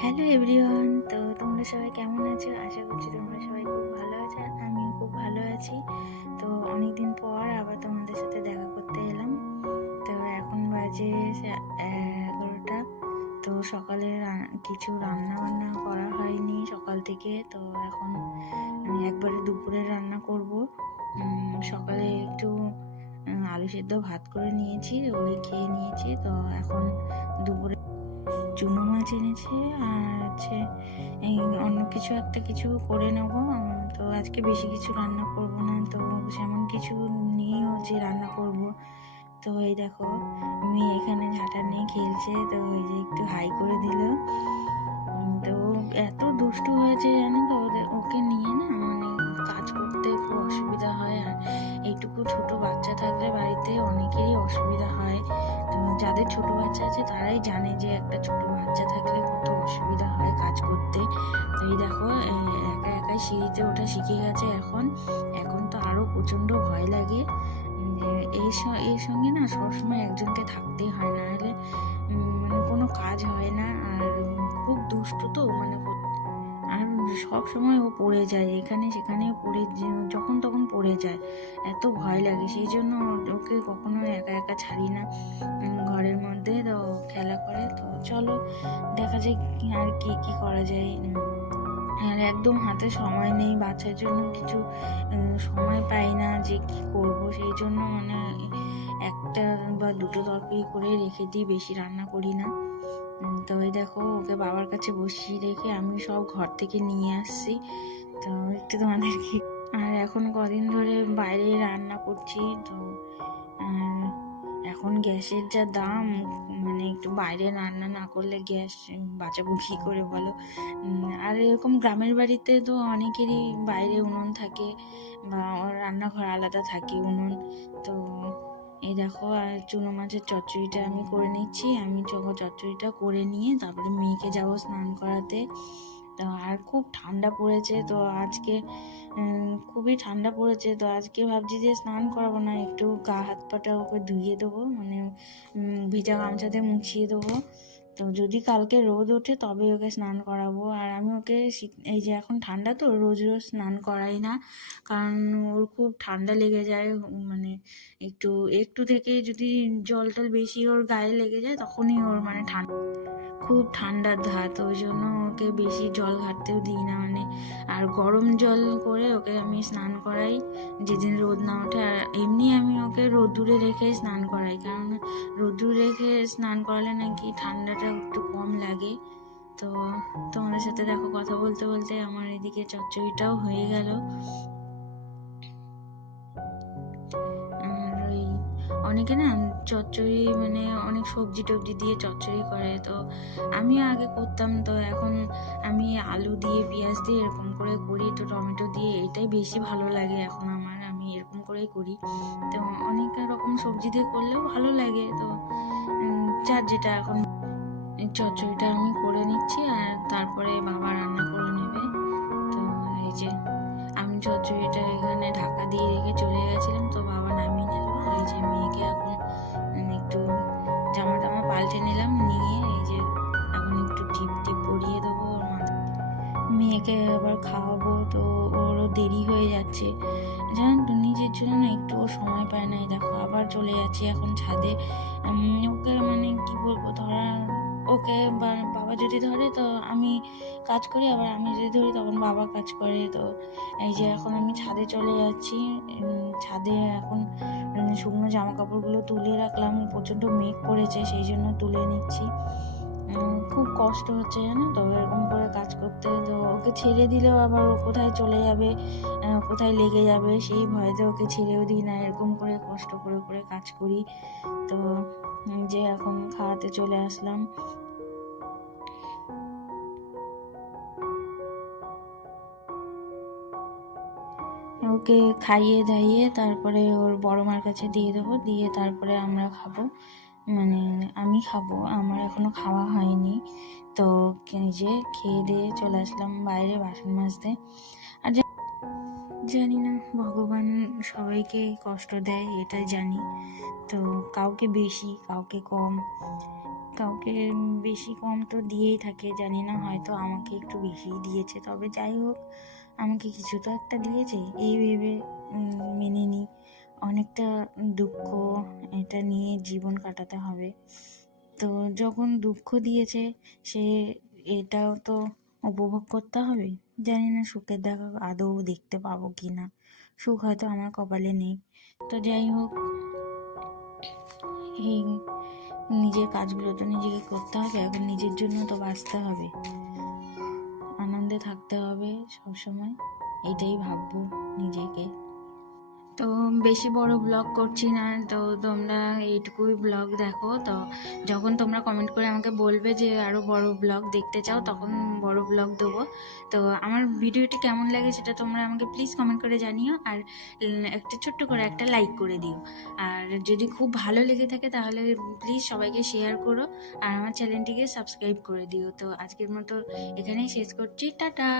Hello everyone, তো তোমরা সবাই কেমন আছো? আশা করছি তোমরা সবাই খুব ভালো আছো। আমিও খুব ভালো আছি। তো অনেকদিন পর আবার তোমাদের সাথে দেখা করতে এলাম। তো এখন বাজে 11টা। তো সকালে কিছু রান্না বান্না করা হয়নি সকাল থেকে। তো এখন একবারে দুপুরে রান্না করব। সকালে একটু আলু সেদ্ধ ভাত করে নিয়েছি, ওই খেয়ে নিয়েছি। তো এখন দুপুরে চুনো মাছ এনেছে আর হচ্ছে এই অন্য কিছু একটা কিছু করে নেব। তো আজকে বেশি কিছু রান্না করব না, তো সেমন কিছু নিয়েও যে রান্না করব। তো এই দেখো মেয়ে এখানে ঝাঁটা নিয়ে খেলছে, তো ওই যে একটু হাই করে দিল। তো এত দুষ্টু হয়েছে জানো তো, ওকে নিয়ে না মানে কাজ করতে খুব অসুবিধা হয়। আর এইটুকু ছোট বাচ্চা থাকলে বাড়িতে অনেকেরই অসুবিধা হয়। তো যাদের ছোট বাচ্চা আছে তারাই জানে যে একটা ছোট বাচ্চা থাকলে কত অসুবিধা হয় কাজ করতে। তো এই দেখো একা একাই সিঁড়িতে ওঠা শিখে গেছে। এখন এখন তো আরো প্রচন্ড ভয় লাগে যে এর সঙ্গে না সবসময় একজনকে থাকতেই হয়, না হলে মানে কোনো কাজ হয় না। আর খুব দুষ্টু তো মানে, আর সব সময় ও পড়ে যায়, এখানে সেখানে পড়ে, যখন তখন পড়ে যায়। এত ভয় লাগে, সেই জন্য ওকে কখনো একা একা ছাড়ি না ঘরের মধ্যে। তো খেলা করে। তো চলো দেখা যায় আর কি কি করা যায়। আর একদম হাতে সময় নেই বাচ্চার জন্য, কিছু সময় পাই না যে কি করব। সেই জন্য মানে একটা বা দুটো তরকারি করে রেখে দিই, বেশি রান্না করি না। তো এই দেখো ওকে বাবার কাছে বসিয়ে রেখে আমি সব ঘর থেকে নিয়ে আসছি। তো একটু তোমাদেরকে, আর এখন কদিন ধরে বাইরে রান্না করছি। তো এখন গ্যাসের যা দাম, মানে একটু বাইরে রান্না না করলে গ্যাস বাঁচাবো কি করে বলো। আর এরকম গ্রামের বাড়িতে তো অনেকেরই বাইরে উনুন থাকে বা রান্নাঘর আলাদা থাকে উনুন। তো এই দেখো আর চুনো মাছের চচ্চড়িটা আমি করে নিচ্ছি। আমি চচ্চড়িটা করে নিয়ে তারপরে মেয়েকে যাবো স্নান করাতে। তো আর খুব ঠান্ডা পড়েছে, তো আজকে খুবই ঠান্ডা পড়েছে। তো আজকে ভাবছি যে স্নান করাবো না, একটু গা হাত পাটা ওকে ধুইয়ে দেবো, মানে ভিজা গামছাতে মুছিয়ে দেবো। তো যদি কালকে রোদ ওঠে তবে ওকে স্নান করাবো। আর আমি ওকে এই যে এখন ঠান্ডা তো রোজ রোজ স্নান করাই না, কারণ ওর খুব ঠান্ডা লেগে যায়। মানে একটু একটু থেকে যদি জল টল বেশি ওর গায়ে লেগে যায় তখনই ওর মানে খুব ঠান্ডার ধাত, ওই জন্য ওকে বেশি জল ঘাটতেও দিই না মানে। আর গরম জল করে ওকে আমি স্নান করাই যেদিন রোদ না ওঠে। আর এমনি আমি ওকে রোদ্দুরে রেখে স্নান করাই, কারণ রোদ্দুরে রেখে স্নান করালে নাকি ঠান্ডাটা একটু কম লাগে। তো তোমাদের সাথে দেখো কথা বলতে বলতে আমার এদিকে চচ্চড়িটাও হয়ে গেল। আর ওই অনেকে না চচ্চড়ি মানে অনেক সবজি টবজি দিয়ে চচ্চড়ি করে, তো আমিও আগে করতাম। তো এখন আমি আলু দিয়ে পেঁয়াজ দিয়ে এরকম করে করি, তো টমেটো দিয়ে, এটাই বেশি ভালো লাগে এখন আমার, আমি এরকম করেই করি। তো অনেক রকম সবজি দিয়ে করলেও ভালো লাগে। তো যার যেটা এখন, চচ্চড়িটা আমি করে নিচ্ছি আর তারপরে বাবা রান্না করে নেবে। তো এই যে আমি চচ্চড়িটা এখানে ঢাকা দিয়ে রেখে চলে গেছিলাম, তো বাবা নামিয়ে নিল। এই যে মেয়েকে এখন একটু জামা টামা পাল্টে নিলাম, নিয়ে এই যে এখন একটু টিপ টিপ পরিয়ে দেবো ওর মাথায়। মেয়েকে আবার খাওয়াবো, তো ওরও দেরি হয়ে যাচ্ছে জানেন তো, নিজের জন্য না একটুও সময় পায় না। এই দেখো আবার চলে যাচ্ছি এখন ছাদে। ওকে মানে কি বলবো, ধরা ওকে বাবা যদি ধরে তো আমি কাজ করি, আবার আমি যদি ধরি তখন বাবা কাজ করে। তো এই যে এখন আমি ছাদে চলে যাচ্ছি। ছাদে এখন শুকনো জামা কাপড়গুলো তুলে রাখলাম, প্রচণ্ড মেঘ করেছে সেই জন্য তুলে নিচ্ছি। খুব কষ্ট হচ্ছে জানো তো এরকম করে কাজ করতে। তো ওকে ছেড়ে দিলেও আবার ও কোথায় চলে যাবে, কোথায় লেগে যাবে, সেই ভয়তে ওকে ছেড়েও দিই না, এরকম করে কষ্ট করে করে কাজ করি। তো যে এখন খাওয়াতে চলে আসলাম। ওকে খাইয়ে দাইয়ে তারপরে ওর বড় মার কাছে দিয়ে দেবো, দিয়ে তারপরে আমরা খাবো, মানে আমি খাবো, আমার এখনো খাওয়া হয়নি। তো যে খেয়ে দিয়ে চলে আসলাম বাইরে বাসন মাজতে। আর জানি না ভগবান সবাইকে কষ্ট দেয় এটা জানি, তো কাউকে বেশি কাউকে কম, কাউকে বেশি কম তো দিয়েই থাকে, জানি না, হয়তো আমাকে একটু বেশিই দিয়েছে। তবে যাই হোক, আমাকে কিছু তো একটা দিয়েছে, এই ভেবে মেনে নিই। অনেকটা দুঃখ, এটা নিয়ে জীবন কাটাতে হবে। তো যখন দুঃখ দিয়েছে, সে এটাও তো উপভোগ করতে হবে। জানি না সুখের দেখা আদৌ দেখতে পাবো কি না, সুখ হয়তো আমার কপালে নেই। তো যাই হোক, এই নিজের কাজগুলো তো নিজেকে করতে হবে, এখন নিজের জন্য তো বাঁচতে হবে, আনন্দে থাকতে হবে সবসময়, এটাই ভাববো নিজেকে। তো বেশি বড় ব্লগ করছি না, তো তোমরা এইটুকুই ব্লগ দেখো। তো যখন তোমরা কমেন্ট করে আমাকে বলবে যে আরও বড় ব্লগ দেখতে চাও, তখন বড় ব্লগ দেবো। তো আমার ভিডিওটি কেমন লাগে সেটা তোমরা আমাকে প্লিজ কমেন্ট করে জানিও, আর একটা ছোট্ট করে একটা লাইক করে দিও। আর যদি খুব ভালো লেগে থাকে তাহলে প্লিজ সবাইকে শেয়ার করো, আর আমার চ্যানেলটিকে সাবস্ক্রাইব করে দিও। তো আজকের মতো এখানেই শেষ করছি, টাটা।